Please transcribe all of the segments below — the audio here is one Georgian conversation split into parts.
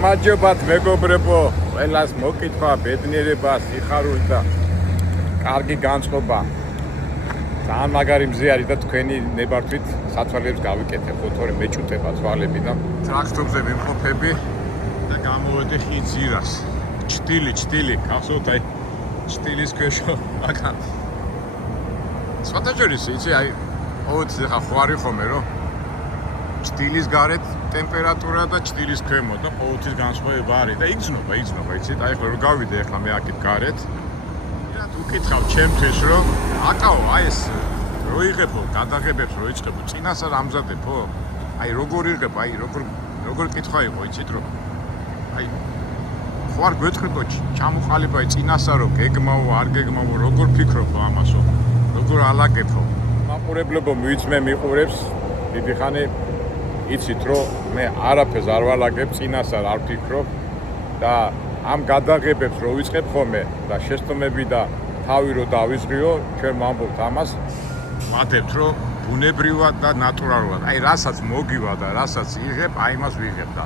გამარჯობათ მეგობრებო, ყველას მოკითხვა, ბედნიერება, სიხარული და კარგი განწყობა. ძალიან მაგარი მზე არის და თქვენი ნებართვით სათვალებს გავიკეთებ, თორემ მეჭუტება თვალები და ტრაქტორზე ვიმყოფები და გამოვედი ხიძირას. ჭტილი, გახსოვთ აი ჭტილის ქვეშო, მაგრამ სხვადასხვა იცი, აი ოც ხა ხوارი ხომე რომ ჭტილის გარეთ ტემპერატურა და ჭტილის ქვემო და ყოველთვის განსხვავება არის და იგრძნობა, იცით? აი ხო რომ გავიდე ახლა მე აქეთ გარეთ. რად უკითხავ ჩემთვის რომ აკაო, აი ეს რო იღებო, გადაღებებს რო იწყებო, წინასწარ ამზადებო? აი როგორ იღებ, აი როგორ კითხვა იყო, იცით რომ აი ხო არ გვეთხრიდო ჩამოყალიბა წინასწარო, გეგმაო, არ გეგმაო, როგორ ფიქრობ ამასო? როგორ ალაგებო? მაყურებლებო მივიწმე მიყურებს დიდი ხანი იცით რომ მე არაფერს არ ვალაგებ, წინასწარ არ ვფიქრობ და ამ გადაღებებს რო ვიწყებ ხოლმე და შეცდომები და თავი რო დავიზღიო, ჩვენ ვამბობთ ამას, ვადებთ რომ ბუნებრივად და ნატურალურად, აი რასაც მოგივა და რასაც იღებ, აი იმას ვიღებ და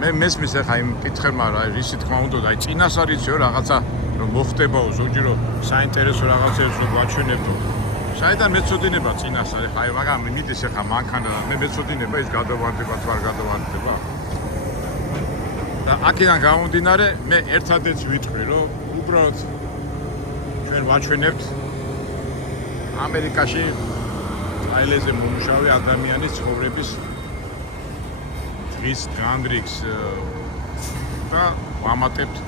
მე მესმის ახლა იმ კითხებმა რა ისი თქმა უნდა და აი წინასწარ იციო რაღაცა რომ მოხდებაო, ზოგჯერ საინტერესო რაღაცებს რო გვაჩვენებდო. საიდან მეწოდინება წინასწარ ხა აი მაგრამ მიდის ახლა მანქანა და მე მეწოდინება ის გადავარდება თუ არ გადავარდება და აქედან გამომდინარე მე ერთადაც ვიტყვი რომ უბრალოდ ჩვენ ვაჩვენებთ ამერიკაში აილეზე მომუშავე ადამიანის ცხოვრების დღის განრიგს და ვამატებთ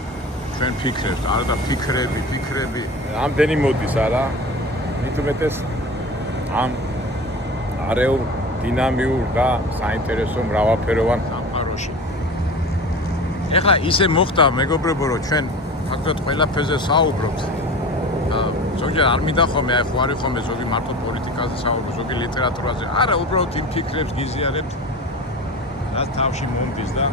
ჩვენ ფიქრებს არა და ფიქრები ამდენი მოდის არა მithumetes am არეულ დინამიურ და საინტერესო მრავალფეროვან სამყაროში. ეხლა ისე მოხდა მეგობრებო რომ ჩვენ ფაქტობრივად ყველაფერზე საუბრობთ და ზოგჯერ არ მინდა ხოლმე აი ხوارი ხოლმე ზოგი მარტო პოლიტიკაზე საუბრობ, ზოგი ლიტერატურაზე. არა, უბრალოდ იმ ფიქრებს გიზიარებთ რაც თავში მომდის და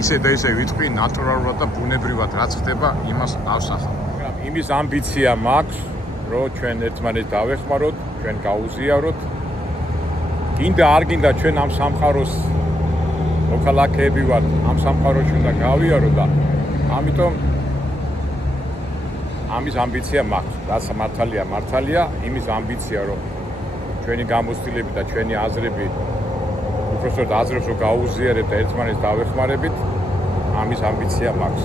ისე და ისე ვიტყვი ნატურალურად და ბუნებრივად რაც ხდება იმას ავსახავ. იმის ამბიცია მაქვს, რომ ჩვენ ერთმანეთს დავეხმაროთ, ჩვენ გაუზიაროთ. გინდა არ გინდა ჩვენ ამ სამყაროს მოქალაქეები ვართ, ამ სამყაროში უნდა გავიარო და ამიტომ ამის ამბიცია მაქვს. რაც მართალია, იმის ამბიცია, რომ ჩვენი გამოცდილები და ჩვენი აზრები უბრალოდ აზრებს რომ გაუზიარებთ და ერთმანეთს დავეხმარებით, ამის ამბიცია მაქვს.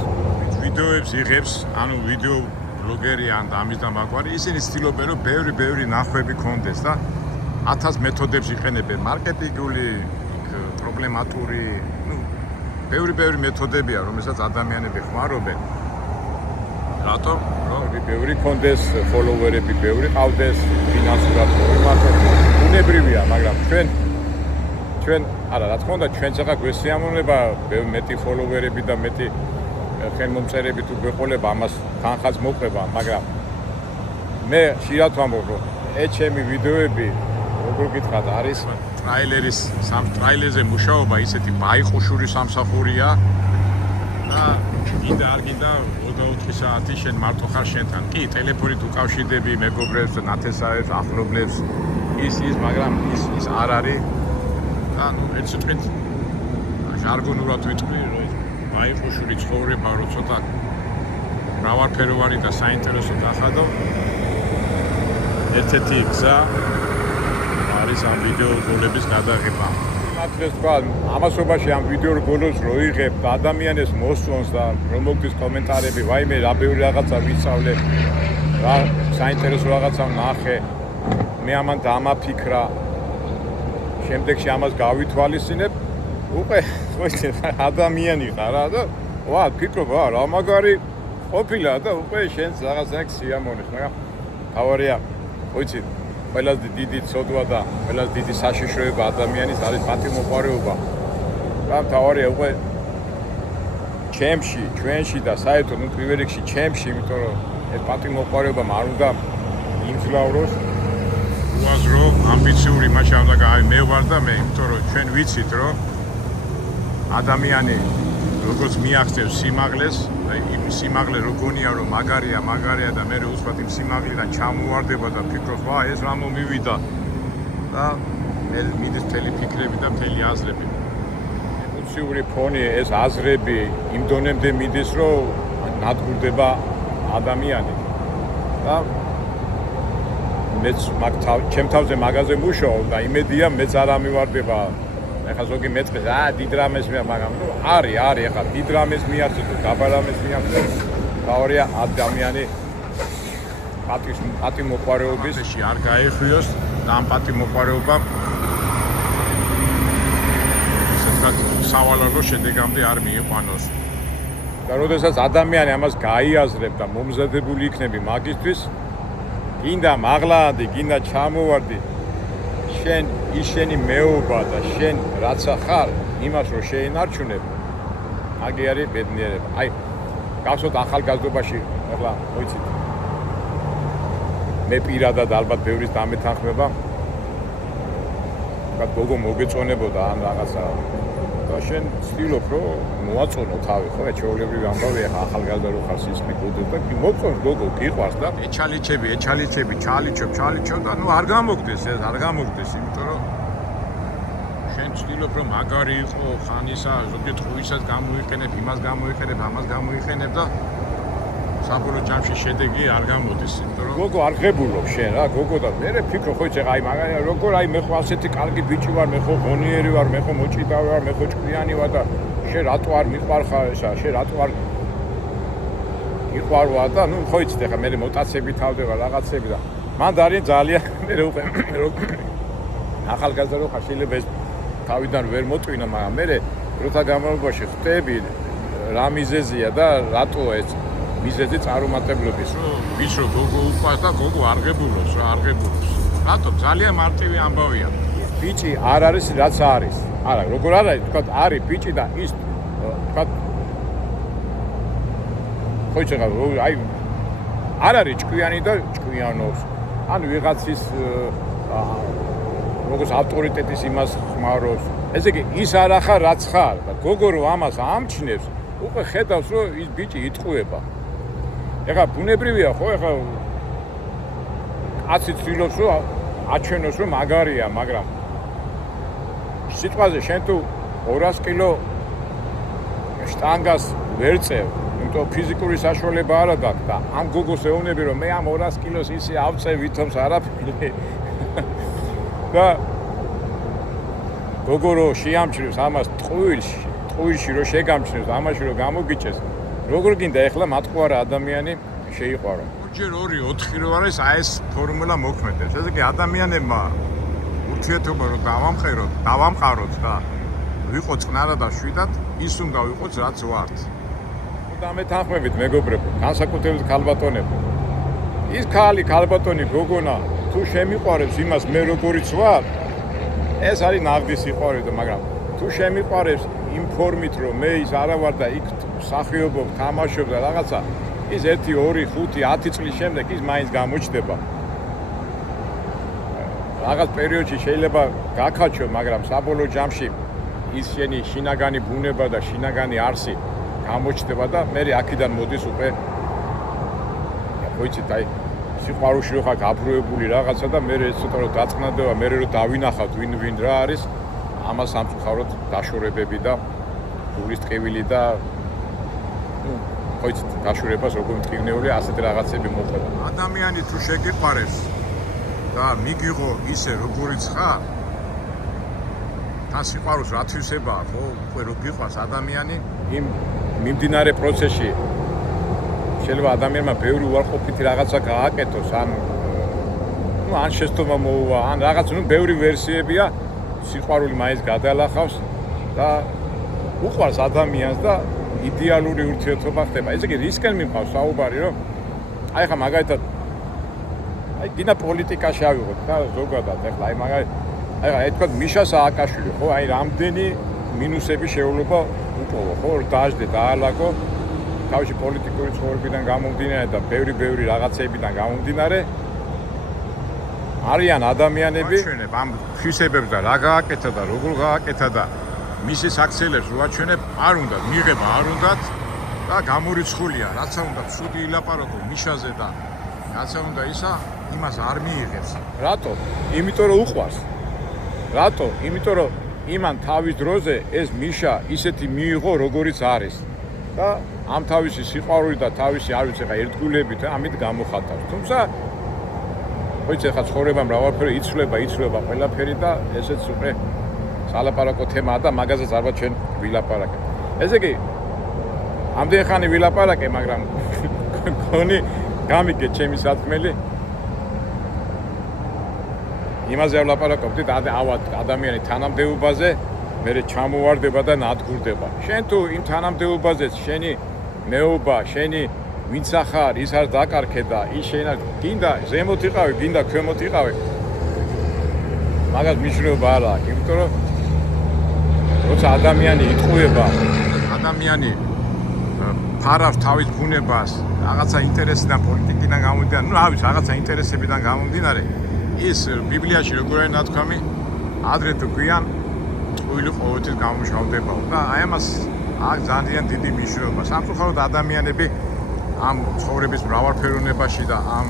ვიდეოებს იღებს, ანუ ვიდეო ბლოგერიან და ამის და მაგვარი, ისინი ცდილობენ რომ ბევრი ნახვები კონდეს და 1000 მეთოდებს იყენებენ, მარკეტინგული, პრობლემატური, ბევრი მეთოდებია, რომელსაც ადამიანები ხმარობენ. რატომ? რომ ბევრი კონდეს, ფოლოვერები ბევრი ყავდეს, ფინანსურად მოვიმართოთ. ბუნებრივია, მაგრამ ჩვენ არა, რა თქმა უნდა, ჩვენც ახლა გვესიამოვნება მეტი ფოლოვერები და მეტი ხელმომწერები თუ გვეყოლება, ამას თანხაც მოყვება, მაგრამ მე ხშირად ვამბობ, რომ ჩემი ვიდეოები, როგორ გითხრათ, არის ტრაილერზე მუშაობა ისეთი ბაიყუშური სამსახურია და გინდა არ გინდა 24 საათი შენ მარტო ხარ შენთან. კი, ტელეფონით უკავშირდები მეგობრებს, ნათესავებს, ახლობლებს, ის, მაგრამ ის არ არის და ერთ სიტყვით ჟარგონულად ვიტყვი, რომ ბაიყუშური ცხოვრება რო ცოტა მრავალფეროვანი და საინტერესო გახადო, ერთ-ერთი გზა არის ამ ვიდეო როლების გადაღება. მართლაც თქვა, ამასობაში ამ ვიდეო როლებს რო იღებ და ადამიანებს მოსწონს და რომ მოგდის კომენტარები, ვაიმე რა ბევრი რაღაცა ვისწავლე, რა საინტერესო რაღაცა ვნახე, მე ამან დამაფიქრა, შემდეგში ამას გავითვალისწინებ, უკვე ხო ადამიანი ხარ და ვა ფიქრობ რა მაგარი ყოფილა და უკვე შენს რაღაცა სიამოვნებს, მაგრამ თავარია ვიცი ყველას დიდი ცოდვა და ყველას დიდი საშიშროება ადამიანის არის პატიმოყვარეობა და თავარია უკვე ჩვენში და საერთოდ პირველ რიგში ჩემში, იმიტომ რომ ეს პატიმოყვარეობა არ უნდა იმძლავროს უაზრო ამბიციური მაშინ უნდა მე ვარ და მე, იმიტომ რომ ჩვენ ვიცით რომ ადამიანი როგორც მიაღწევს სიმაღლეს, იმ სიმაღლე როგორია რომ მაგარია და მე უცბად იმ სიმაღლიდან ჩამოვარდება და ფიქრობს, ვა ეს რა მომივიდა და მე მიდის მთელი ფიქრები და მთელი აზრები. დისკურსიული ფონი, ეს აზრები იმ დონემდე მიდის, რომ ნადგურდება ადამიანი. და მეც ჩემ თავზე მაგაზე მუშაობ და იმედია მეც არ ამივარდება. ეხლა ზოგი მეწყეს, დიდ რამეს მაგრამ არის, ეხლა დიდ რამეს მიაღწევ თუ დაბალ რამეს მიაღწევ. თავია ადამიანი პატიმოყვარეობის არ გაეხვიოს და ამ პატიმოყვარეობა სავალალო შედეგამდე არ მიიყვანოს. და როდესაც ადამიანი ამას გაიაზრებ და მომზადებული იქნები მაგისთვის, გინდა მაღლადი, გინდა ჩამოვარდი, შენ ისენი მეუბა და შენ რაცა ხარ, იმას რომ შეინარჩუნებ, აგი არის ბედნიერება. აი, გახსოვთ ახალგაზრდობაში, ახლა მოიცით. მე პირადად ალბათ ბევრის დამეთანხმება. და გოგო მოგეწონებოდა ან რაღაცა და შენ ცდილობ რომ მოაწონო თავი, ხო? ეჩვეულებრივი ამბავია, ახალგაზრდა რო ხარ სისხლი გუდებ და კი მოწონ გოგო, გიყვარს და ეჩალიჩები, ჩალიჩობ და ნუ არ გამოგდეს ეს, არ გამოგდეს, იმიტომ რომ შენ ცდილობ რომ მაგარი იყო ხანისა, ზოგიერთ ღვისაც გამოიყენებ, იმას გამოიყენებ, ამას გამოიყენებ და საბოლოო ჯამში შედეგი არ გამოდის, იმიტომ რომ გოგო არ ღებულობ შენ რა, გოგო და მე ფიქრო ხო იცი, აი მაგალითად როგორ აი მე ხო ასეთი კარგი ბიჭი ვარ, მე ხო ღონიერი ვარ, მე ხო მოჭიდავი ვარ, მე ხო ჭკვიანი ვარ და შენ რატო არ მიყვარხარ ესა, შენ რატო არ მიყვარვა და ნუ ხო იცით ახლა მე მოტაცები თავდება რაღაცები და მან დარიან ძალიან მე ახალგაზრდა რო ხარ შეიძლება ეს თავიდან ვერ მოტვინო, მაგრამ მე დროთა განმავლობაში ხტები რა მიზეზია და რატო ეს მიზეზი წარუმატებლობის, რომ ვის რო გოგო უყვარს და გოგო არ ღებულობს, რა არ ღებულობს. რატო? ძალიან მარტივი ამბავია. ბიჭი არ არის, რაც არის. არა, როგორ არ არის, თქვა არის ბიჭი და ის თქვა ხო იცი რა, აი არ არის ჭკვიანი და ჭკვიანობს. ანუ ვიღაცის როგორც ავტორიტეტის იმას ხმარობს. ესე იგი, ის არ ახარ, რაც ხარ და გოგო რო ამას ამჩნევს, უკვე ხედავს, რომ ის ბიჭი იტყუება. ეხლა ბუნებრივია ხო, ეხლა კაცი ცდილობს რომ აჩვენოს რომ მაგარია, მაგრამ სიტყვაზე შენ თუ 200 კილო შტანგას ვერ წევ, იმიტომ ფიზიკური საშუალება არ აქვს და ამ გოგოს ეუბნები რომ მე ამ 200 კილოს ისე ავწევ ვითომს არაფერი და გოგო რო შეამჩნევს ამას ტყუილში რო შეგამჩნევს, ამაში რო გამოგიჭეს, როგორ გინდა ახლა მათყუარა ადამიანი შეიყვარო. ჯერ 2-4 რო არის, აი ეს ფორმულა მოქმედებს. ესე იგი ადამიანებმა ურთიერთობა რო დავამყაროთ და ვიყო წყნარა და შვიდად, ის უნდა ვიყოს რაც ვართ. დამეთანხმებით მეგობრებო, განსაკუთრებით ქალბატონებო. ის ქალბატონი გოგონა თუ შემიყვარებს იმას მე როგორიც ვარ, ეს არის ნაღდის სიყვარული, მაგრამ თუ შემიყვარებს იმ ფორმით რომ მე ის არა ვარ და იქ სახიობობ, თამაშობ და რაღაცა, ის 1, 2, 5, 10 წლის შემდეგ ის მაინც გამოჩნდება. რაღაც პერიოდში შეიძლება გაქაჩო, მაგრამ საბოლოო ჯამში ის შენი შინაგანი ბუნება და შინაგანი არსი გამოჩნდება და მე აქედან მოდის უკვე ხოიცით აი სიყვარულში რო ხარ გაბრუებული რაღაცა და მე ეს ცოტა რომ დაწყნადება, მე რო დავინახავთ ვინ რა არის, ამას სამწუხაროდ დაშორებები და გულის ტყივილი და ხოიცით დაშორებას როგორ მტკივნეულია ასეთ რაღაცები მოხდება. ადამიანი თუ შეგიყვარებს და მიგიღო ისე როგორიც ხარ, თან სიყვარულს რა თვისებაა, ხო? უკვე რო გიყვარს ადამიანი, იმ მიმდინარე პროცესში შეიძლება ადამიანმა ბევრი უარყოფითი რაღაცა გააკეთოს, ან შეცდომა მოუვა, ან რაღაც, ბევრი ვერსიებია, სიყვარული მაინც გადალახავს და უყვარს ადამიანს და იდეალური ურთიერთობა ხდება. ესე იგი, რისკენ მიმყავს საუბარი, რომ აი ხა მაგალითად აი გინდა პოლიტიკაში ავიღოთ და ზოგადად ახლა აი მაგალითად აი თქვა მიშა სააკაშვილი, ხო? აი რამდენი მინუსები შეეულობა უპოვო, ხო? დაждდე, დაალაგო თავისი პოლიტიკური ცხოვრებიდან გამომდინარე და ბევრი რაღაცებიდან გამომდინარე არიან ადამიანები ამ ფისებებს და რა გააკეთა და როგორ გააკეთა და მისი საქციელებს რო აჩვენებ, არ უნდა მიიღება, არ უნდა და გამორიცხულია, რაცა უნდა ცუდი ილაპარაკო მიშაზე და რაცა უნდა ისა, იმას არ მიიღებს. რატო? იმიტომ რომ უყვარს. რატო? იმიტომ რომ იმან თავის დროზე ეს მიშა ისეთი მიიღო, როგორიც არის. და ამ თავისი სიყვარული და თავისი არ ვიცი ხა ერთგულებით ამით გამოხატავს. თუმცა ვიცი ხა ცხოვრება მრავალფერი იცვლება ყველაფერი და ესეც უკვე სალაპარაკო თემაა და მაგაზეც ალბათ ჩვენ ვილაპარაკებთ. ესე იგი ამდენ ხანი ვილაპარაკე, მაგრამ გონი გამიგე ჩემი სათქმელი. იმაზე ვლაპარაკობდით ადამიანი თანამდებობაზე, მერე ჩამოვარდება და ნადგურდება. შენ თუ იმ თანამდებობაზე შენი მეობა, შენი ვინც ახარ, ის არ დაკარგე და ის შენა გინდა ზემოთ იყავი, გინდა ქვემოთ იყავი. მაგას მნიშვნელობა არ აქვს, იმიტომ რომ როცა ადამიანი იტყუება, ადამიანი ფარავს თავის ბუნებას, რაღაცა ინტერესიდან, პოლიტიკიდან გამომდინარე, რა ვიცი, რაღაცა ინტერესებიდან გამომდინარე, ის ბიბლიაში როგორ არის ნათქვამი, ადრე თუ გვიან ტყუილი ყოველთვის გამომშავდება და აი ამას აქვს ძალიან დიდი მნიშვნელობა. სამწუხაროდ ადამიანები ამ ცხოვრების მრავალფეროვნებაში და ამ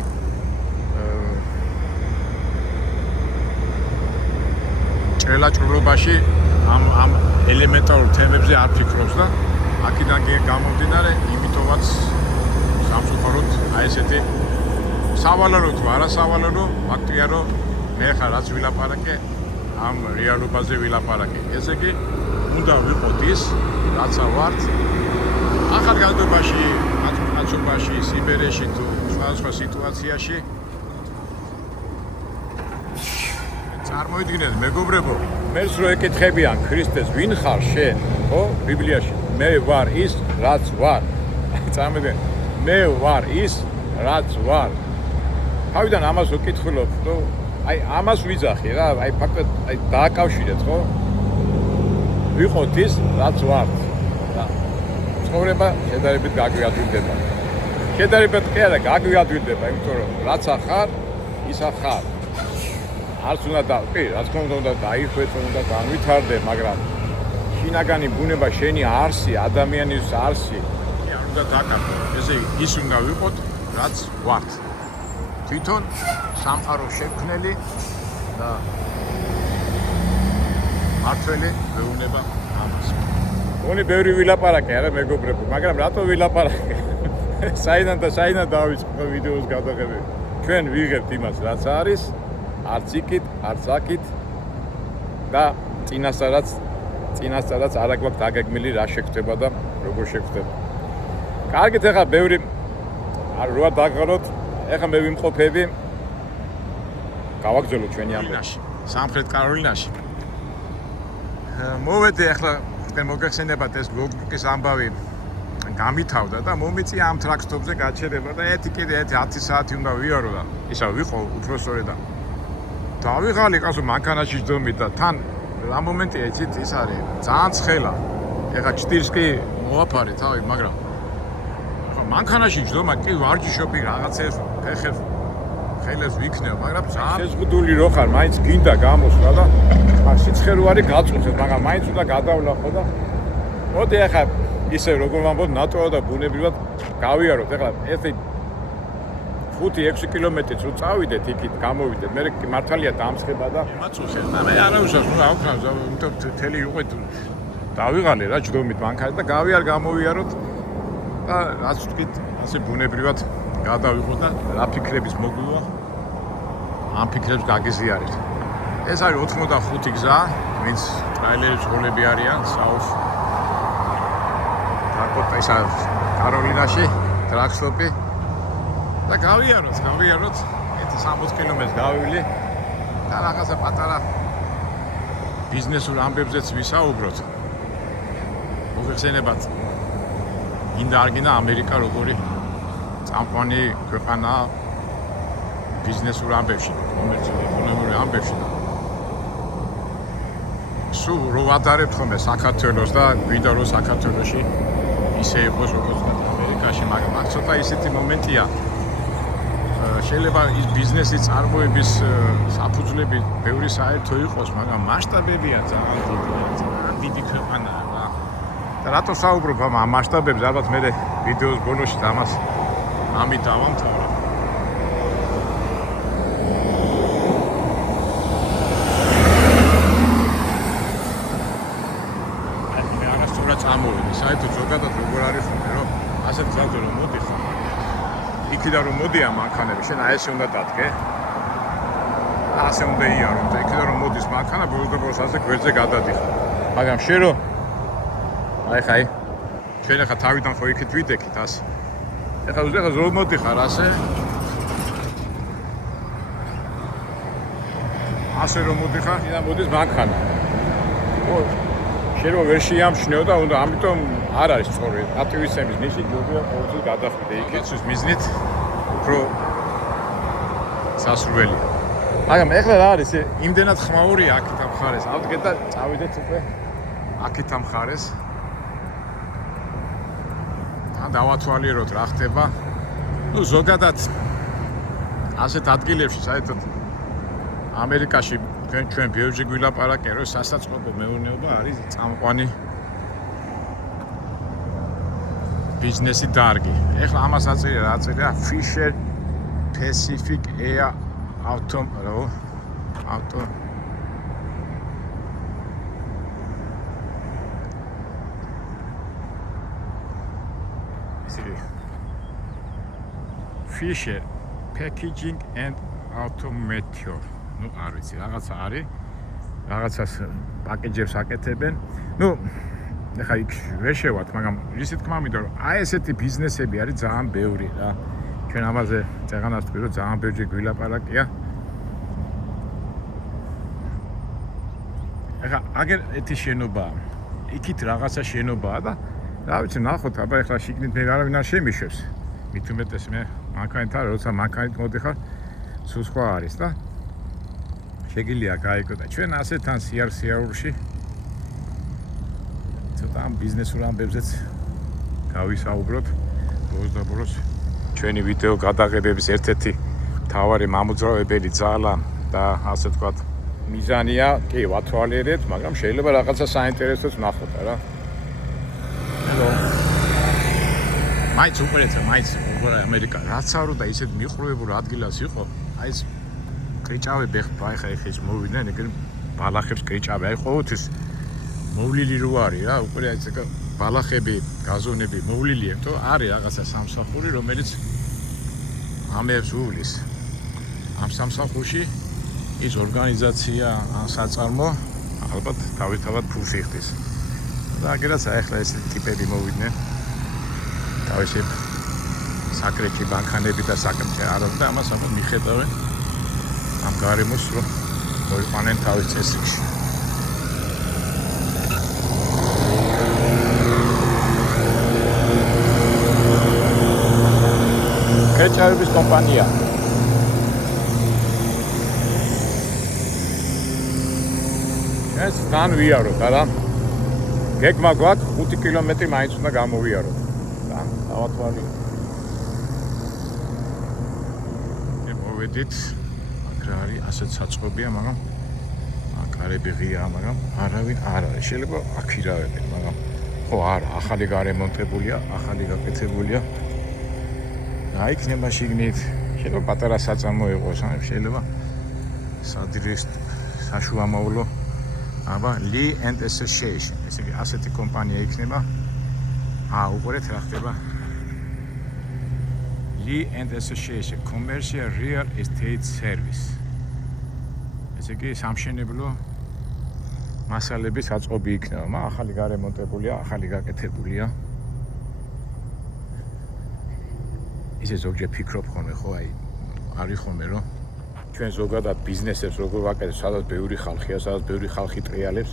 ჭრელაჭრულობაში ამ ელემენტარულ თემებზე არ ფიქრობს და აქედან გამომდინარე, იმიტომაც სამწუხაროდ აი ესეთი სავალალო თუ არასავალალო ფაქტია, რომ მე ხარ რაც ვილაპარაკე, ამ რეალობაზე ვილაპარაკე. ესე იგი, უნდა ვიყოთ ის, რაცა ვართ. ახალგაზრდობაში, კაცობაში, სიბერეში თუ სხვა სიტუაციაში. წარმოიდგინეთ, მეგობრებო, მერს რო ეკითხებიან ქრისტეს, ვინ ხარ შენ? ხო, ბიბლიაში. მე ვარ ის, რაც ვარ. წარმოიდგინეთ, მე ვარ ის, რაც ვარ. თავიდან ამას ვკითხულობ, რომ აი ამას ვიძახი რა, აი ფაქტობრივად აი დააკავშირეთ, ხო? ვიყოთ ის, რაც ვართ. და ცხოვრება შედარებით გაგვიადვილდება. შედარებით კი არა, გაგვიადვილდება, იმიტომ რომ რაც ახარ, ის ახარ. არც უნდა კი, რა თქმა უნდა დაიხვეწო, უნდა განვითარდე, მაგრამ შინაგანი ბუნება შენი არსი, ადამიანის არსი, არ უნდა დაკარგო. ესე იგი, ის უნდა ვიყოთ, რაც ვართ. თვითონ სამყარო შექმნელი და მართველი მეუნება ამას. გონი ბევრი ვილაპარაკე არა მეგობრებო, მაგრამ რატო ვილაპარაკე? საიდან დავიწყო ვიდეოს გადაღება. ჩვენ ვიღებთ იმას, რაც არის, არც იქით, არც აქით და წინასწარაც არ აგვაქვს დაგეგმილი რა შეგვხდება და როგორ შეგვხდება. კარგით, ახლა ბევრი როა დაგღაროთ, ახლა მე ვიმყოფები გავაგზავნო ჩვენი ამბები სამხრეთ კაროლინაში. მოვედი ახლა თქვენ მოგეხსენებათ ეს ლოგიკის ამბავი გამითავდა და მომიწია ამ ტრაქსტოპზე გაჩერება და ერთი 10 საათი უნდა ვიარო და ისა ვიყო უფრო სწორედ და დავიღალი კაცო მანქანაში ჯდომით და თან რა მომენტია იცით ის არის ძალიან ცხელა. ეხლა ჭტირს კი მოაფარე თავი, მაგრამ მანქანაში ჯდომა კი ვარჯიშობი რაღაცებს ფეხებს ხელებს ვიქნევ, მაგრამ ძალიან შეზღუდული რო ხარ, მაინც გინდა გამოსვლა და სიცხე რო არის გაწუხეთ, მაგრამ მაინც უნდა გადავლახო და მოდი ახლა ისე როგორ ვამბობ, ნატურალ და ბუნებრივად გავიაროთ. ახლა ეს 5-6 კილომეტრიც რო წავიდეთ იქით, გამოვიდეთ, მე მართალია დამცხება და მაწუხეთ. მე არა უშავს, რა ვქნა, თელი უყეთ დავიღალე რა ჯდომით მანქანით და გამოვიაროთ და რაც ვთქვით, ასე ბუნებრივად გადავიღოთ და რა ფიქრების მოგვივა, ამ ფიქრებს გაგიზიარეთ. ეს არის 85 გზა, ვინც ტრაილერის ძღოლები არიან, საუს ისა კაროლინაში, ტრაქსტოპი და გავიაროთ, 60 კილომეტრს გავივლი და რაღაცა პატარა ბიზნესურ ამბებზეც ვისაუბროთ. მოგეხსენებათ, გინდა არ გინდა ამერიკა როგორი წამყვანი ქვეყანაა ბიზნესურ ამბებში, კომერციული ამბებში. სულ რო ვადარებთ ხოლმე საქართველოს და გვინდა რომ საქართველოში ისე იყოს როგორც ამერიკაში, მაგრამ აქ ცოტა ისეთი მომენტია. შეიძლება ის ბიზნესის წარმოების საფუძვლები ბევრი საერთო იყოს, მაგრამ მასშტაბებია ძალიან დიდი ქვეყანაა რა. და რატო საუბრობ ამ მასშტაბებზე? ალბათ მე ვიდეოს ბონუსში ამას ამით დავამთავრებ. აქედან რომ მოდია მანქანები, შენ აი ესე უნდა დადგე. ასე უნდა იარო და იქიდან რომ მოდის მანქანა ბოლოს ასე გვერდზე გადადიხარ. მაგრამ შენ რომ აი შენ ახლა თავიდან ხო იქით ვიდექით ასე. ახლა ზოგ მოდიხარ ასე. ასე რომ მოდიხარ, იქიდან მოდის მანქანა. შენ რომ ვერ შეამჩნეო და უნდა ამიტომ არ არის სწორი. აქტივისტების ნიში ჯობია ყოველთვის გადახვიდე იქით, ის მიზნით უფრო სასურველია. მაგრამ ეხლა რა არის იმდენად ხმაურია აქეთ ამ ხარეს. ავდგეთ და წავიდეთ უკვე აქეთ ამ ხარეს. და დავათვალიეროთ რა ხდება. ნუ ზოგადად ასეთ ადგილებში საერთოდ ამერიკაში ჩვენ ბევრჯერ გვილაპარაკეთ, რომ სასაწყობო მეურნეობა არის წამყვანი ბიზნესი დარგი. ეხლა ამას აწერია რა აწერია Fisher Pacific Air Auto Fisher Packaging and Automation. ნუ არ ვიცი, რაღაცა არის. რაღაცას პაკეჯებს აკეთებენ. ნუ ეხლა იქ ვერ შევართ, მაგრამ ისე თქმა მინდა რომ აი ესეთი ბიზნესები არის ძალიან ბევრი რა. ჩვენ ამაზე წეღანას თქვი რომ ძალიან ბევრი გვილაპარაკია. ეხლა აგერ ეთი შენობა, იქით რაღაცა შენობაა და რა ვიცი, ნახოთ, აბა ეხლა შიგნით მე არავინ არ შემიშვებს. მით უმეტეს მე მანქანით არ, როცა მანქანით მოდიხარ, სულ სხვა არის და შეგიძლია გაიგო და ჩვენ ასე თან სიარსიაურში ცოტა ამ ბიზნესურ ამბებზეც გავისაუბროთ. ბოლოს ჩვენი ვიდეო გადაღებების ერთ-ერთი მთავარი მამოძრავებელი ძალა და ასე ვთქვათ მიზანია კი ვათვალიერეთ, მაგრამ შეიძლება რაღაცა საინტერესოც ვნახოთ რა. მაიც უყურეთ, მაიც უყურე ამერიკა. რაც არო და ისეთ მიყრუებულ ადგილას იყო, აი ეს კრიჭავები ხა ის მოვიდნენ, ეგრე ბალახებს კრიჭავი. აი ყოველთვის მოვლილი რო არის რა, უკვე აი ეს ბალახები, გაზონები მოვლილი ეხტო, არის რაღაცა სამსახური, რომელიც ამებს უვლის. ამ სამსახურში ის ორგანიზაცია, ან საწარმო ალბათ თავისთავად ფულს იხდის. და აგერაც ახლა ეს ტიპები მოვიდნენ. თავისი საკრეჭი ბანკანები და საკრეჭი არაბ და ამას ამას მიხედავენ ამ გარემოს რომ მოიყვანენ თავის წესრიგში. კრეჭების კომპანია. ეს თან ვიაროთ, არა? გეგმა გვაქვს 5 კილომეტრი მაინც უნდა გამოვიაროთ. დავათვალიეროთ. მოვედით, აქ რა არის, ასეთ საწყობია, მაგრამ აკარები ღიაა, მაგრამ არავინ არ არის. შეიძლება აქ ირავებენ, მაგრამ ხო არა, ახალი გარემონტებულია, ახალი გაკეთებულია. და იქნება შიგნით, შეიძლება პატარა საწარმო იყოს, შეიძლება სადილის საშუამავლო, აბა Lee and Association, ესე იგი ასეთი კომპანია იქნება. უყურეთ რა ხდება. Lee and Association Commercial Real Estate Service. ესე იგი სამშენებლო მასალების აწყობი იქნება, მაგრამ ახალი გარემონტებულია, ახალი გაკეთებულია. ისე ზოგჯერ ფიქრობ ხოლმე, ხო, აი, არის ხოლმე რომ ჩვენ ზოგადად ბიზნესებს როგორ ვაკეთებთ, სადაც ბევრი ხალხია, სადაც ბევრი ხალხი ტრიალებს,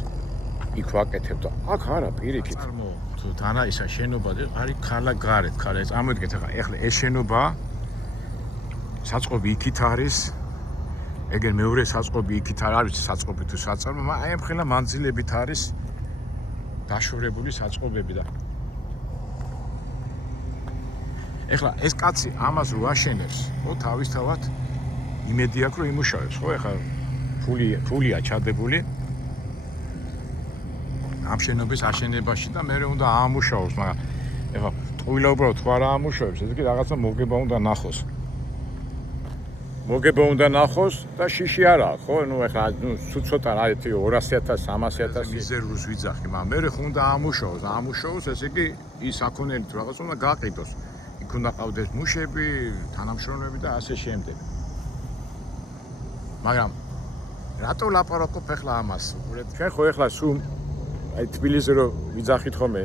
იქ ვაკეთებთ და აქ არა, პირიქით. თუ თანა ისა შენობა არის ქალა გარეთ, ქალა ეს ამოდგეთ ახლა ეს შენობა საწყობი იქით არის. ეგერ მეორე საწყობი იქით არ არის საწყობი თუ საწარმო, მაგრამ აი ამ ხელა მანძილებით არის დაშორებული საწყობები და ეხლა ეს კაცი ამას რო აშენებს, ხო, თავისთავად იმედი აქვს რომ იმუშავებს, ხო, ეხლა ფულია ჩადებული ამ შენობის აშენებაში და მე უნდა აამუშავოს, მაგრამ ეხლა ტყუილა უბრალოდ თუ არ აამუშავებს, ეს კი რაღაცა მოგება უნდა ნახოს. მოგება უნდა ნახოს და შიში არა, ხო, ნუ ეხლა ცოტა რა ერთი 200,000, 300,000 მიზერულს ვიძახი, მაგრამ მე ხუნდა აამუშავოს, ესე იგი ის აქონენით რაღაც უნდა გაყიდოს. იქ უნდა ყავდეს მუშები, თანამშრომლები და ასე შემდეგ. მაგრამ რატო ლაპარაკობ ახლა ამას? ჩვენ ხო ახლა სულ აი თბილისზე რომ ვიძახით ხოლმე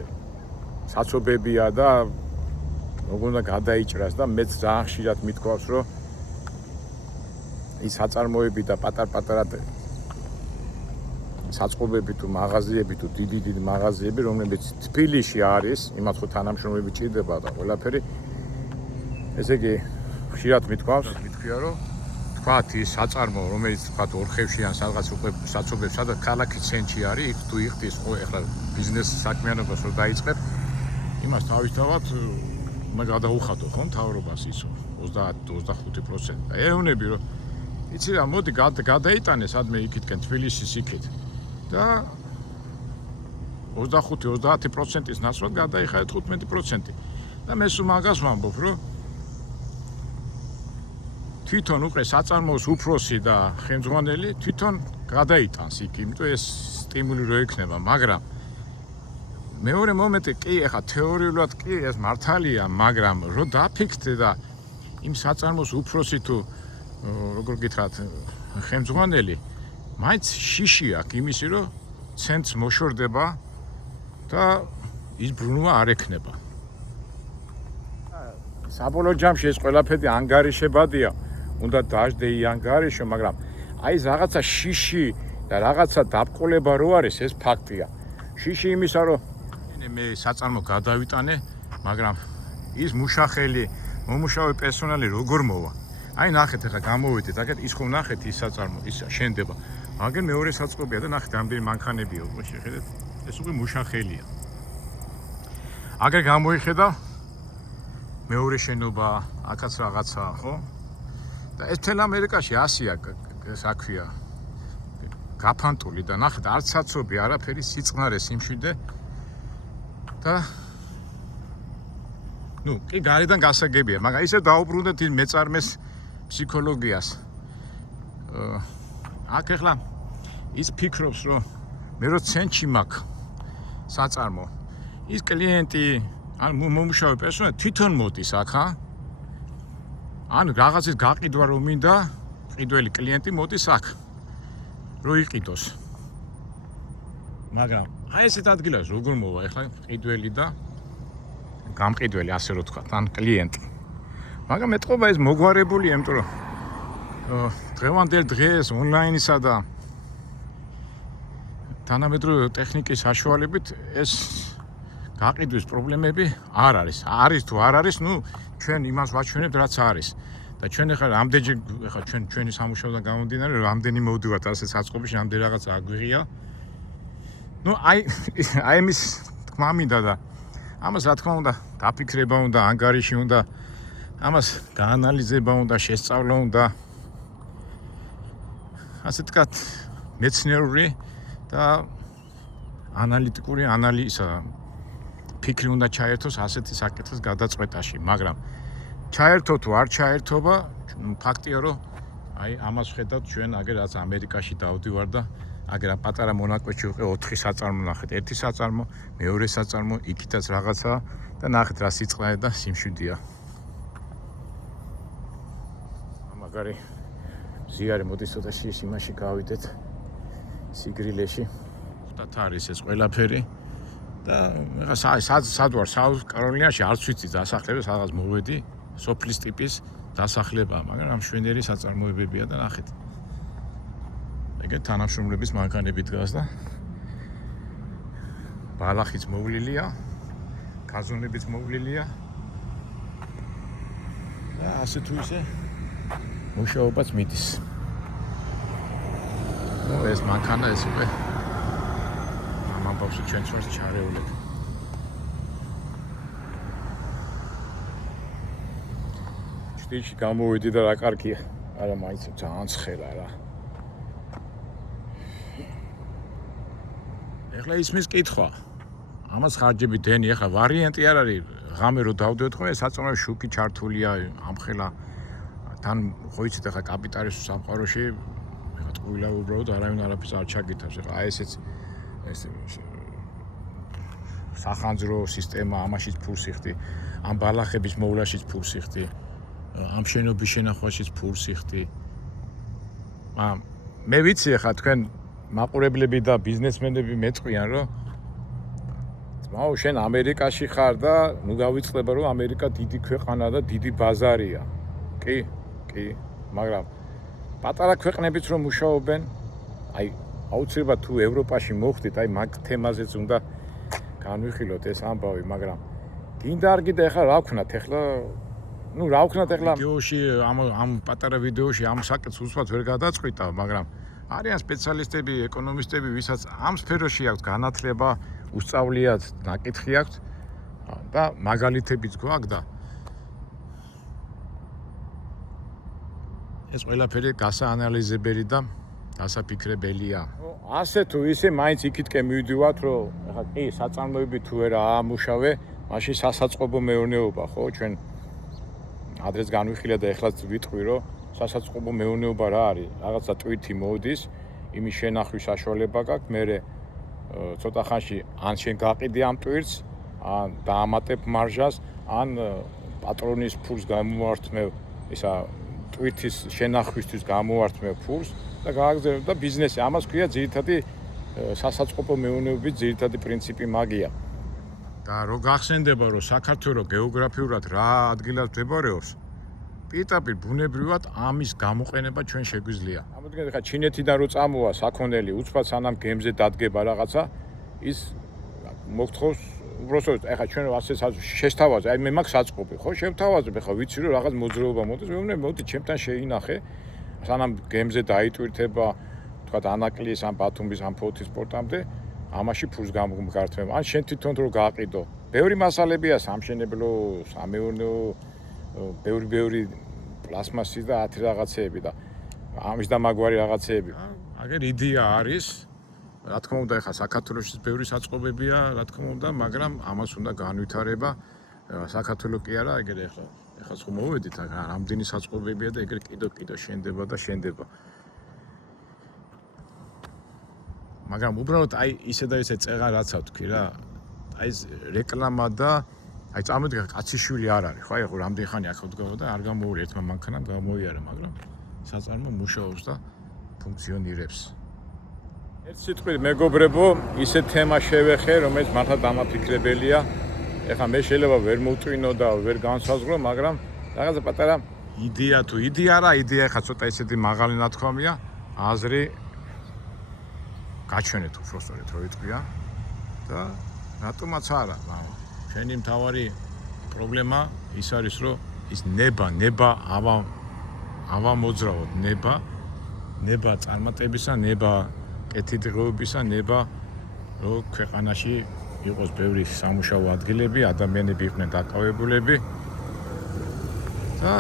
საცობებია და როგორ უნდა გადაიჭრას და მეც ძალიან ხშირად მithქვავს რომ ის საწარმოები და პატარ-პატარა საწყობები თუ მაღაზიები თუ დიდი მაღაზიები რომლებიც თბილისში არის, იმათ ხო თანამშრომლები ჭირდება და ყველაფერი. ესე იგი ხშირად მithქვავს, მithქვია რომ თქვათ ის საწარმო რომელიც თქვათ ორხევში ან სადღაც უკვე საცობებს სადაც ქალაქის ცენტრში არის, იქ თუ იხდის ხო ახლა ბიზნეს საქმიანობას რო დაიწყებ, იმას თავისთავად გადაუხადო ხო მთავრობას ისო 30-25%. ეუნები რომ იცი რა, მოდი გადაიტანე სადმე იქითკენ თბილისის იქით და 25-30%-ის ნაცვლად გადაიხადე 15%. და მე სულ მაგას ვამბობ რომ თვითონ უკვე საწარმოოს უფროსი და ხელმძღვანელი თვითონ გადაიტანს იქ, იმიტომ ეს სტიმული რო ექნება, მაგრამ მეორე მომენტი კი ახლა თეორიულად კი ეს მართალია, მაგრამ რო დაფიქრდე და იმ საწარმოოს უფროსი თუ როგორ გითხრათ ხელმძღვანელი მაინც შიში აქვს იმისი რომ ცენტრს მოშორდება და ის ბრუნვა არ ექნება. საბოლოო ჯამში ეს ყველაფერი ანგარიშებადია, უნდა დაждე ანგარიშო, მაგრამ აი ეს რაღაცა შიში და რაღაცა დაბყოლება რო არის, ეს ფაქტია. შიში იმისა რომ მე საწარმო გადავიტანე, მაგრამ ის მუშახელი, მომუშავე პერსონალი როგორ მოვა? აი ნახეთ ახლა გამოვიდეთ, აქეთ ის ხომ ნახეთ ის საწარმო, ის შენდება. მაგრამ მეორე საწყობია და ნახეთ ამდენი მანქანებია უკვე შეხედეთ, ეს უკვე მუშახელია. აგერ გამოიხედავ მეორე შენობა, აქაც რაღაცაა, ხო? და ეს მთელ ამერიკაში ასია საქმეა. გაფანტული და ნახეთ არც საცობი, არაფერი სიწყნარე სიმშვიდე და ნუ კი გარედან გასაგებია, მაგრამ ისე დაუბრუნდეთ იმ მეწარმეს ფსიქოლოგიას. აქ ახლა ის ფიქრობს რომ მე რო ცენტრში მაქვს საწარმო, ის კლიენტი ან მომუშავე პერსონალი თვითონ მოდის აქა. ან რაღაცის გაყიდვა რომ მინდა, ყიდველი კლიენტი მოდის აქ რო იყიდოს. მაგრამ აი ესეთ ადგილას როგორ მოვა ახლა ყიდველი და გამყიდველი ასე რო თქვა, ან კლიენტი. მაგრამ მეტყობა ეს მოგვარებულია, იმიტომ რომ დღევანდელ დღეს ონლაინისა და თანამედროვე ტექნიკის საშუალებით ეს გაყიდვის პრობლემები არ არის. არის თუ არ არის, ნუ ჩვენ იმას ვაჩვენებთ, რაც არის. და ჩვენ ახლა რამდენჯერ ახლა ჩვენი სამუშაოდან გამომდინარე, რამდენი მოვდივართ ასე საწყობში, რამდენი რაღაცა აგვიღია. ნუ აი იმის თქმა მინდა და ამას რა თქმა უნდა დაფიქრება უნდა, ანგარიში უნდა, ამას გაანალიზება უნდა, შესწავლა უნდა. ასე თქვათ, მეცნიერული და ანალიტიკური ანალიზა ფიქრი უნდა ჩაერთოს ასეთი საკითხის გადაწყვეტაში, მაგრამ ჩაერთო თუ არ ჩაერთობა, ფაქტია რომ აი ამას ხედავთ ჩვენ აგერ რაც ამერიკაში დავდივარ და აგერ პატარა მონაკვეთში ვიყე 4 საწარმო ნახეთ, ერთი საწარმო, მეორე საწარმო, იქითაც რაღაცა და ნახეთ რა სიწყნარე და სიმშვიდეა. მაგარი ზიარი მოდის ცოტა იმაში გავიდეთ სიგრილეში. ხუთად არის ეს ყველაფერი და ეხლა სად ვარ საუზ-კაროლინაში არც ვიცი დასახლება, სადღაც მოვედი სოფლის ტიპის დასახლება, მაგრამ ამ შვენიერი საწარმოებებია და ნახეთ. ეგეთ თანამშრომლების მანქანები დგას და ბალახიც მოვლილია, გაზონებიც მოვლილია და ასე თუ ისე მუშაობაც მიდის. ნუ ეს მანქანა ეს უკვე ამ ამბავში ჩვენც ვართ ჩარეულები. ჭრიში გამოვიდი და რა კარგია. არა მაინც ძალიან ცხელა რა. ეხლა ისმის კითხვა. ამას ხარჯები დენი, ეხლა ვარიანტი არ არის, ღამე რო დავდევთ ხოლმე, საწარმოო შუქი ჩართულია, ამხელა თან ხო იცით ახლა კაპიტალის სამყაროში ეხლა ტყუილა უბრალოდ არავინ არაფერს არ ჩაგიტავს. ეხლა აი ესეც ეს სახანძრო სისტემა, ამაშიც ფულს იხდი, ამ ბალახების მოვლაშიც ფულს იხდი, ამ შენობის შენახვაშიც ფულს იხდი. მე ვიცი ახლა თქვენ მაყურებლები და ბიზნესმენები მეტყვიან, რომ ძმაო, შენ ამერიკაში ხარ და ნუ გავიწყდება, რომ ამერიკა დიდი ქვეყანა და დიდი ბაზარია. კი, მაგრამ პატარა ქვეყნებიც რომ მუშაობენ, აი აუცილებლად თუ ევროპაში მოხდით, აი მაგ თემაზეც უნდა განვიხილოთ ეს ამბავი, მაგრამ გინდა არ გინდა ახლა რა ვქნათ ახლა ვიდეოში ამ პატარა ვიდეოში ამ საკითხს უცბად ვერ გადაწყვიტავ, მაგრამ არიან სპეციალისტები, ეკონომისტები, ვისაც ამ სფეროში აქვს განათლება, უსწავლიათ, ნაკითხი აქვს და მაგალითებიც გვაქვს და ეს ყველაფერი გასაანალიზებელი და გასაფიქრებელია. ასე თუ ისე მაინც იქითკენ მივიდივართ, რომ ახლა კი საწარმოები თუ არა აამუშავე, მაშინ სასაწყობო მეურნეობა, ხო, ჩვენ ადრეს განვიხილეთ და ეხლაც ვიტყვი, რომ სასაწყობო მეურნეობა რა არის? რაღაცა ტვირთი მოდის, იმის შენახვის საშუალება გაქვს, მერე ცოტა ხანში ან შენ გაყიდი ამ ტვირთს, ან დაამატებ მარჟას, ან პატრონის ფულს გამოვართმევ, ისა ტვირთის შენახვისთვის გამოვართმევ ფულს და გააგზავნებ და ბიზნესი. ამას ქვია ძირითადი სასაწყობო მეურნეობის ძირითადი პრინციპი მაგია. და რო გახსენდება, რომ საქართველოს გეოგრაფიულად რა ადგილას მდებარეობს, პირდაპირ ბუნებრივად ამის გამოყენება ჩვენ შეგვიძლია. ამოდგენთ, ხა ჩინეთიდან რო წამოვა საქონელი, უცბად სანამ გემზე დადგება რაღაცა, ის მოგთხოვს უბრალოდ ეხა ჩვენ ასე შეესთავაზე, აი მე მაქვს საწყობი, ხო, შევთავაზებ, ეხა ვიცი რომ რაღაც მოძრაობა მოდის, მე მოდი ჩემთან შეინახე, სანამ გემზე დაიტვირთება, თქვა ანაკლის ან ბათუმის ან ფოთის პორტამდე, ამაში ფულს გამოგართმევ. ან შენ თვითონ რო გააყიდო. ბევრი მასალებია სამშენებლო, სამეურნეო, ბევრი პლასმასი და 10 რაღაცეები და ამის და მაგვარი რაღაცეები. აგერ იდეა არის, რა თქმა უნდა, ეხა საქართველოსში ბევრი საწყობებია, რა თქმა უნდა, მაგრამ ამას უნდა განვითარება. საქართველო კი არა, ეგრე ეხლა ხო მოვედით, რამდენი საწყობებია და ეგრე კიდო შენდება. მაგრამ უბრალოდ აი ისე და ისე წეღა რაცა ვთქვი რა. აი ეს რეკლამა და აი წამოდი კაციშვილი არ არის, ხო? აი ხო რამდენი ხანი აქ ვდგავ და არ გამოუვი ერთმა მანქანამ გამოიარა, მაგრამ საწარმო მუშაობს და ფუნქციონირებს. ერთ სიტყვით მეგობრებო, ისე თემა შევეხე, რომელიც მართლა დამაფიქრებელია. ეხლა მე შეიძლება ვერ მოვტვინო და ვერ განსაზღვრო, მაგრამ რაღაცა პატარა იდეა თუ იდეა რა, იდეა ეხლა ცოტა ისეთი მაღალი ნათქვამია, აზრი გაჩვენეთ უბრალოდ რო ვიტყვია და რატომაც არა, ჩვენი მთავარი პრობლემა ის არის, რომ ის ნება ავა მოძრაოდ, ნება წარმატებისა, ნება კეთილდღეობისა, ნება რომ ქვეყანაში იყოს ბევრი სამუშაო ადგილები, ადამიანები იყვნენ დაკავებულები და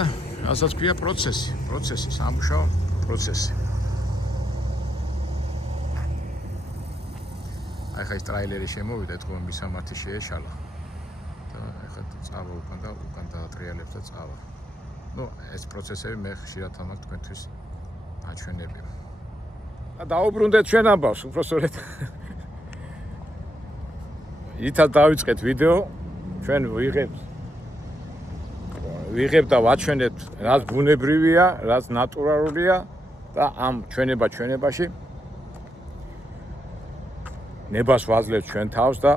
რასაც ქვია პროცესი, სამუშაო პროცესი. ახლა ეს ტრაილერი შემოვიდა, თქო მისამართი შეეშალა და ახლა წავა უკან დაატრიალებ და წავა. ეს პროცესები მე ხშირად ამაქვს თქვენთვის აჩვენები. დაუბრუნდეთ ჩვენ ამბავს, უბრალოდ ითაც დავიწყეთ ვიდეო, ჩვენ ვიღებთ და ვაჩვენებთ, რაც ბუნებრივია, რაც ნატურალურია და ამ ჩვენებაში ნებას ვაძლევთ ჩვენ თავს და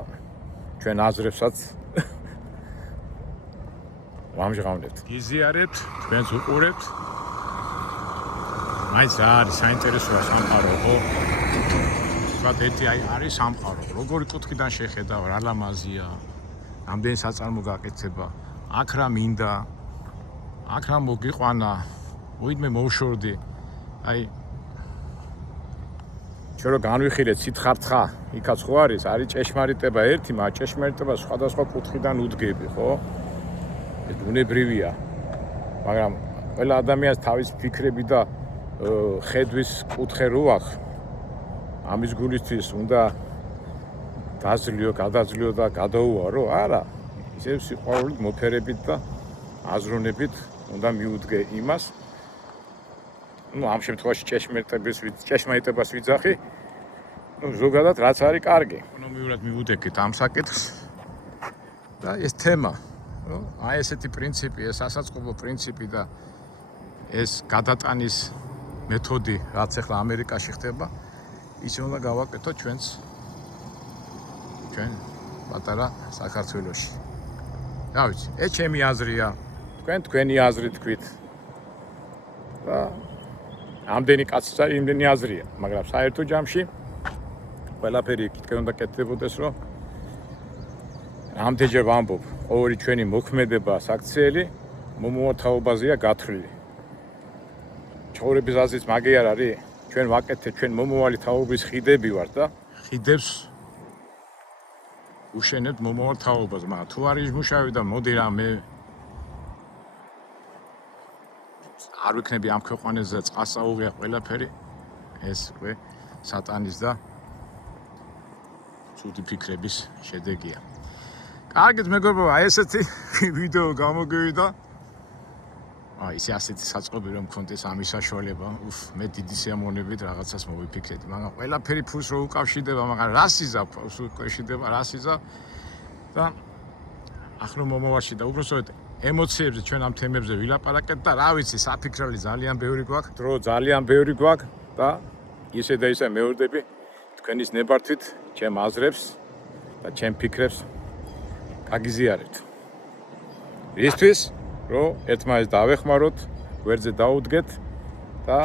ჩვენ აზრებსაც ვამჟღავნებთ. გიზიარებთ, თქვენს უყურებთ. მაინც რა არის საინტერესოა სამყარო, ხო? ვთქვათ, ერთი არის სამყარო. როგორი კუთხიდან შეხედავ, რა ლამაზია, რამდენი საწარმო გაკეთება, აქ რა მინდა, აქ რა მოგიყვანა, უიდმე მოვშორდი. აი ჩვენ რო განვიხილეთ სითხარცხა, იქაც ხო არის ჭეშმარიტება ერთი, მაგრამ ჭეშმარიტება სხვადასხვა კუთხიდან უდგები, ხო? ეს ბუნებრივია. მაგრამ ყველა ადამიანს თავის ფიქრები და ხედვის კუთხე რო აქვს. ამის გულისთვის უნდა გადაძლიო და გადაუარო? არა. ისე სიყვარულით, მოფერებით და აზროვნებით უნდა მიუდგე იმას. ამ შემთხვევაში ჭეშმარიტებას ვიძახი. ზოგადად რაც არის კარგი. ეკონომიურად მივუდექით ამ საკითხს. და ეს თემა, აი ესეთი პრინციპი, ეს სასაწყობლო პრინციპი და ეს გადატანის მეთოდი, რაც ახლა ამერიკაში ხდება, ის უნდა გავაკეთოთ ჩვენ პატარა საქართველოში. რა ვიცი, ეს ჩემი აზრია, თქვენი აზრი თქვით. და ამდენი კაცსა იმდენი აზრია, მაგრამ საერთო ჯამში ყველაფერი იქით უნდა კეთდებოდეს, რომ ამდენჯერ ვამბობ, ყოველი ჩვენი მოქმედება საქციელი მომავალთაობაზეა გათვლილი. ცხოვრების აზრით მაგე არ არის, ჩვენ ვაკეთეთ ჩვენ მომავალი თაობის ხიდები ვართ და ხიდებს უშენებთ მომავალ თაობას, მაგრამ თუ არის მუშავი და მოდი რა მე არ ვიქნები ამ ქვეყანაზე წასაუღია ყველაფერი, ეს უკვე სატანის და ცუდი ფიქრების შედეგია. კარგით მეგობრებო, აი ესეთი ვიდეო გამოგივიდა. ისე ასეთი საწყობი რომ მქონდეს ამის საშუალება, მე დიდი სიამოვნებით რაღაცას მოვიფიქრეთ, მაგრამ ყველაფერი ფულს რო უკავშირდება, მაგრამ რა სიზა ფულს უკავშირდება, რა სიზა და ახლა მომავალში და უბრალოდ ემოციებზე ჩვენ ამ თემებზე ვილაპარაკეთ და რა ვიცი, საფიქრალი ძალიან ბევრი გვაქვს, დრო ძალიან ბევრი გვაქვს და ისე და ისე მეორდები თქვენის ნებართვით ჩემ აზრებს და ჩემ ფიქრებს გაგიზიარებთ. ისთვის რომ ერთმანეთს დავეხმაროთ, გვერდზე დაუდგეთ და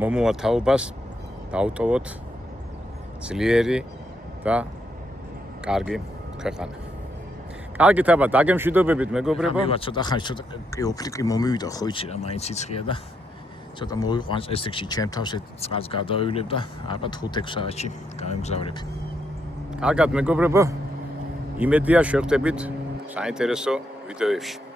მომავალ თაობას დავტოვოთ ძლიერი და კარგი ქვეყანა. კარგით აბა დაგემშვიდობებით მეგობრებო. მე ცოტა ხანი ცოტა ოფლიკი მომივიდა ხო იცი რა, მაინც იცხია და ცოტა მოვიყვანს ეს ექსში ჩემ თავს წყალს გადავივლებ და ალბათ 5-6 საათში გამგზავრებ. კარგად მეგობრებო, იმედია შევხვდებით საინტერესო ვიდეოებში.